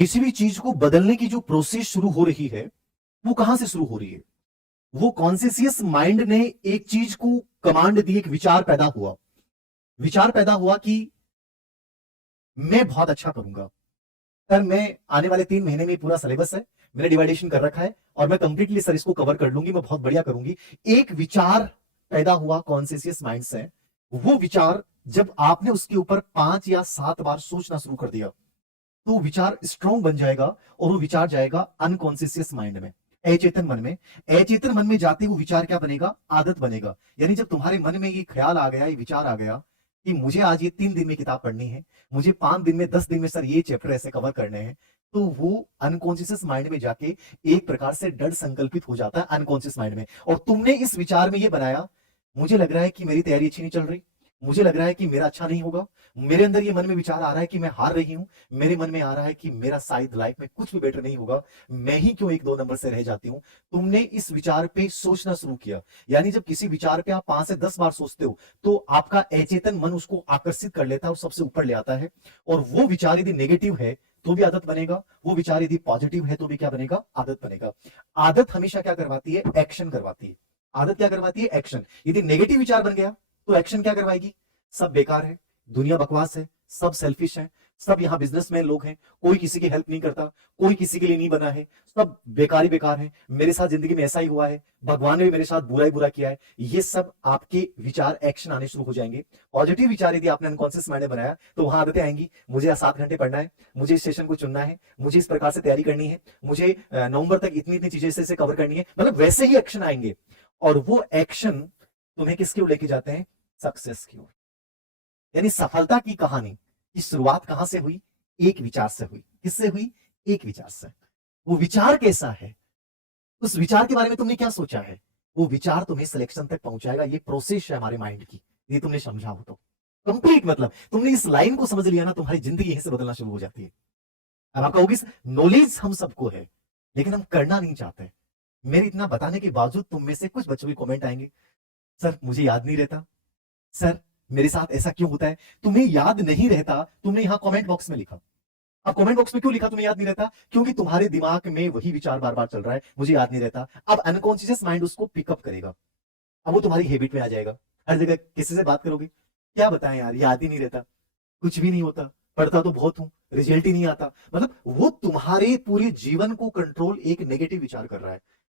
किसी भी चीज को बदलने की जो प्रोसेस शुरू हो रही है वो कहां से शुरू हो रही है? वो कॉन्शियस माइंड ने एक चीज को कमांड दी, एक विचार पैदा हुआ। विचार पैदा हुआ कि मैं बहुत अच्छा करूंगा सर, मैं आने वाले 3 महीने में पूरा सिलेबस है, मैंने डिवाइडेशन कर रखा है और मैं कंप्लीटली सर इसको कवर कर लूंगी, मैं बहुत बढ़िया करूंगी। एक विचार पैदा हुआ कॉन्शियस माइंड से। वो विचार जब आपने उसके ऊपर 5 या 7 बार सोचना शुरू कर दिया तो विचार स्ट्रॉन्ग बन जाएगा और वो विचार जाएगा अनकॉन्शियस माइंड में, अचेतन मन में। अचेतन मन में जाते वो विचार क्या बनेगा? आदत बनेगा। यानी जब तुम्हारे मन में ये ख्याल आ गया, ये विचार आ गया कि मुझे आज ये 3 दिन में किताब पढ़नी है, मुझे 5 दिन में 10 दिन में सर ये चैप्टर ऐसे कवर करने हैं, तो वो अनकॉन्शियस माइंड में जाके एक प्रकार से डर संकल्पित हो जाता है अनकॉन्शियस माइंड में। और तुमने इस विचार में ये बनाया, मुझे लग रहा है कि मेरी तैयारी अच्छी नहीं चल रही, मुझे लग रहा है कि मेरा अच्छा नहीं होगा, मेरे अंदर ये मन में विचार आ रहा है कि मैं हार रही हूं, मेरे मन में आ रहा है कि मेरा शायद लाइफ में कुछ भी बेटर नहीं होगा, मैं ही क्यों 1-2 नंबर से रह जाती हूं। तुमने इस विचार पे सोचना शुरू किया। यानी जब किसी विचार पे आप 5 से 10 बार सोचते हो तो आपका अचेतन मन उसको आकर्षित कर लेता है और सबसे ऊपर ले आता है। और वो विचार यदि नेगेटिव है तो भी आदत बनेगा, वो विचार यदि पॉजिटिव है तो भी क्या बनेगा? आदत बनेगा। आदत हमेशा क्या करवाती है? एक्शन करवाती है। आदत क्या करवाती है? एक्शन। यदि नेगेटिव विचार बन गया तो एक्शन क्या करवाएगी? सब बेकार है, दुनिया बकवास है, सब सेल्फिश है, सब यहाँ बिजनेसमैन लोग हैं, कोई किसी की हेल्प नहीं करता, कोई किसी के लिए नहीं बना है, सब बेकार ही बेकार है, मेरे साथ जिंदगी में ऐसा ही हुआ है, भगवान ने भी मेरे साथ बुरा ही बुरा किया है। ये सब आपके विचार एक्शन आने शुरू हो जाएंगे। पॉजिटिव विचार यदि आपने अनकॉन्शियस माइंड में बनाया तो वहां आदतें आएंगी। मुझे 7 घंटे पढ़ना है, मुझे इस सेशन को चुनना है, मुझे इस प्रकार से तैयारी करनी है, मुझे नवंबर तक इतनी इतनी चीजें से कवर करनी है, मतलब वैसे ही एक्शन आएंगे। और वो एक्शन तुम्हें किसकी ओर लेके जाते हैं? सक्सेस की ओर। यानी सफलता की कहानी की शुरुआत कहां से हुई? एक विचार से हुई। किससे हुई? एक विचार से। वो विचार कैसा है, उस विचार के बारे में तुमने क्या सोचा है, वो विचार तुम्हें सिलेक्शन तक पहुंचाएगा। ये प्रोसेस है हमारे माइंड की, ये तुमने समझा हो तो कंप्लीट। मतलब तुमने इस लाइन को समझ लिया ना, तुम्हारी जिंदगी यहीं से बदलना शुरू हो जाती है। अब आप कहोगे नॉलेज हम सबको है लेकिन हम करना नहीं चाहते। मेरे इतना बताने के बावजूद तुम में से कुछ बच्चों के कमेंट आएंगे, सर मुझे याद नहीं रहता, सर मेरे साथ ऐसा क्यों होता है। तुम्हें याद नहीं रहता, तुमने यहां कमेंट बॉक्स में लिखा। अब कमेंट बॉक्स में क्यों लिखा तुम्हें याद नहीं रहता? क्योंकि तुम्हारे दिमाग में वही विचार बार बार चल रहा है, मुझे याद नहीं रहता। अब अनकॉन्शियस माइंड उसको पिकअप करेगा, अब वो तुम्हारी हैबिट में आ जाएगा। हर जगह किसी से बात करोगे, क्या बताएं यार, याद ही नहीं रहता, कुछ भी नहीं होता, पढ़ता तो बहुत हूं, रिजल्ट ही नहीं आता। मतलब वो तुम्हारे पूरे जीवन को कंट्रोल एक नेगेटिव विचार कर रहा है।